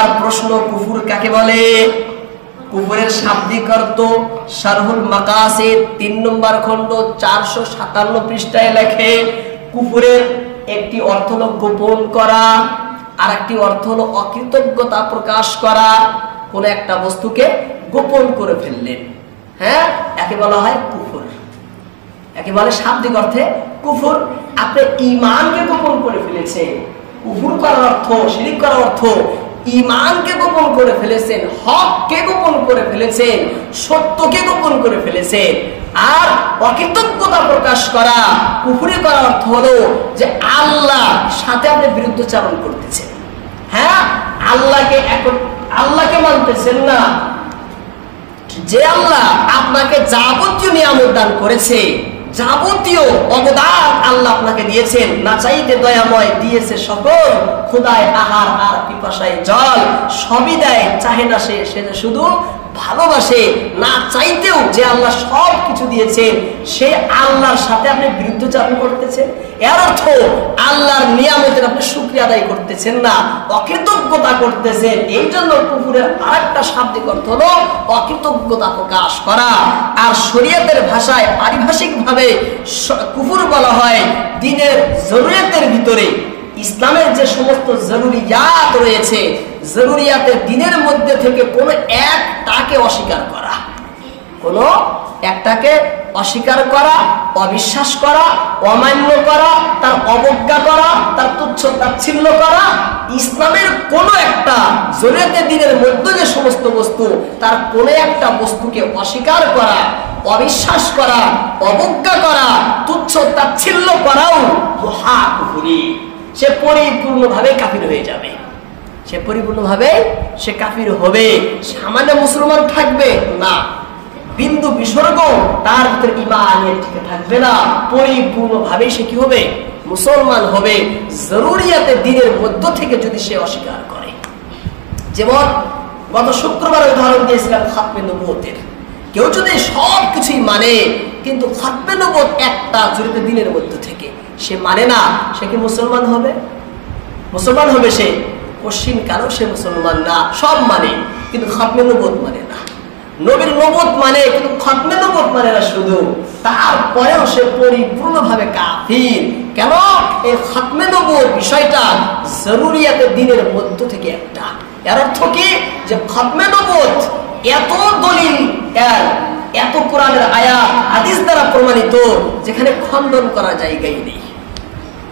আর প্রশ্ন, কুফর কাকে বলে? কুফরের শাব্দিক অর্থ শারহুল মাকাসিদ 3 নম্বর খণ্ড 457 পৃষ্ঠায় লেখে, কুফরের একটি অর্থ হলো গোপন করা, আর একটি অর্থ হলো অকৃতজ্ঞতা প্রকাশ করা। কোন একটা বস্তুকে গোপন করে ফেললেন, হ্যাঁ, একে বলা হয় কুফর। একে বলে শাব্দিক অর্থে কুফর। আপনি ঈমানকে গোপন করে ফেলেছেন। কুফর করার অর্থ, শিরক করার অর্থ ঈমানকে গোপন করে ফেলেছেন, হককে গোপন করে ফেলেছেন, সত্যকে গোপন করে ফেলেছেন। আর অকৃতজ্ঞতা প্রকাশ করা, কুফরি করার অর্থ হলো যে আল্লাহ সাথে আপনি বিরুদ্ধচারণ করতেছেন। হ্যাঁ, আল্লাহকে মানতেছেন না। যে আল্লাহ আপনাকে যাবতীয় নিয়ামত দান করেছে, যাবতীয় অবদান আল্লাহ আপনাকে দিয়েছেন, না চাইতে দয়াময় দিয়েছে সকল, খোদায় আহার আর পিপাসায় জল, সবই দেয়, চাহে না সে শুধু ভালোবাসে। না চাইতেও যে আল্লাহ সব কিছু দিয়েছেন, সে আল্লাহর সাথে আপনি বিরুদ্ধচারণ করতেছেন। এর অর্থ আল্লাহর নিয়ামতের আপনি শুকরিয়া আদায় করতেছেন না, অকৃতজ্ঞতা করতেছেন। এই জন্য কুফরের আরেকটা শাব্দিক অর্থ হলো অকৃতজ্ঞতা প্রকাশ করা। আর শরীয়তের ভাষায় পারিভাষিক ভাবে কুফর বলা হয় দ্বীনের জরুরিয়াতের ভিতরে ইসলামের যে সমস্ত জরুরিয়াত রয়েছে, জরুরিয়াতের দ্বীনের মধ্যে থেকে কোনো একটাকে অস্বীকার করা, কোনো একটাকে অস্বীকার করা, অবিশ্বাস করা, অমান্য করা, তার অবজ্ঞা করা, তার তুচ্ছ তাচ্ছিল্য করা। ইসলামের কোনো একটা জরুরিয়াতের দ্বীনের মধ্যে যে সমস্ত বস্তু, তার কোনো একটা বস্তুকে অস্বীকার করা, অবিশ্বাস করা, অবজ্ঞা করা, তুচ্ছ তাচ্ছিল্য করাও মহা কুফরি। সে পরিপূর্ণভাবে কাফির হয়ে যাবে, সে পরিপূর্ণভাবে সে কাফির হবে। সামান্য মুসলমান থাকবে না, বিন্দু বিসর্গ তার ভিতরে ঈমানের টিকে থাকবে না, পরিপূর্ণভাবে সে কি হবে? মুসলমান হবে। জরুরিয়াতের দ্বীনের মধ্য থেকে যদি সে অস্বীকার করে, যেমন গত শুক্রবার উদাহরণ দিয়েছিলাম খাতমে নবুয়তের। কেউ যদি সব কিছুই মানে, কিন্তু খাতমে নবুয়ত একটা জরুরিয়াতের দ্বীনের মধ্য থেকে সে মানে না, সে কি মুসলমান হবে? মুসলমান হবে সে? কশিন কারো সে মুসলমান না। সব মানে, কিন্তু খাতমে নবুয়ত মানে না। নবীর নবুয়ত মানে, কিন্তু খাতমে নবুয়ত মানে না শুধু, তারপরেও সে পরিপূর্ণভাবে কাফির। কেন? এই খাতমে নবুয়ত বিষয়টা জরুরিয়াতের দ্বীনের মধ্য থেকে একটা। এর অর্থ কি? যে খাতমে নবুয়ত এত দলিল, এত কোরআনের আয়াত হাদিস দ্বারা প্রমাণিত, যেখানে খণ্ডন করার জায়গায় নেই,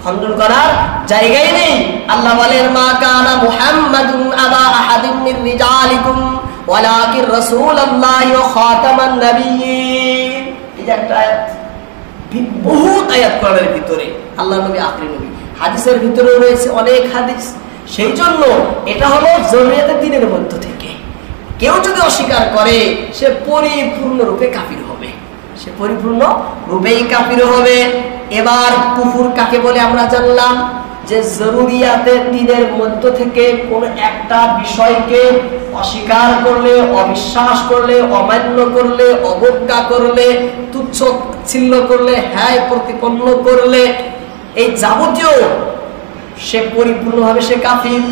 খণ্ডন করার জায়গায় নেই। আল্লাহ বলেন, মা কানা মুহাম্মাদুন আবা আহাদিন মির রিজালিকুম ওয়ালাকিন রাসূলুল্লাহি ওয়া খাতামান নাবিয়্যিন। এই একটা আয়াত, বহুত আয়াত কোরআনের ভিতরে। আল্লাহ নবী আখরি নবী, হাদিসের ভিতরে রয়েছে অনেক হাদিস। সেই জন্য এটা হলো জরুরিয়াতের দ্বীনের মধ্য থেকে। কেউ যদি অস্বীকার করে, সে পরিপূর্ণরূপে কাফির হবে, সে পরিপূর্ণ রূপেই কাফির হবে। এবার কুফর কাকে বলে আমরা জানলাম, যে জরুরিয়াতের দ্বীনের মধ্য থেকে কোন একটা বিষয়কে অস্বীকার করলে, অবিশ্বাস করলে, অমান্য করলে, অবজ্ঞা করলে, তুচ্ছ ছিল্ল করলে, হ্যায় প্রতিপন্ন করলে, এই যাবতীয় সে পরিপূর্ণভাবে সে কাফির।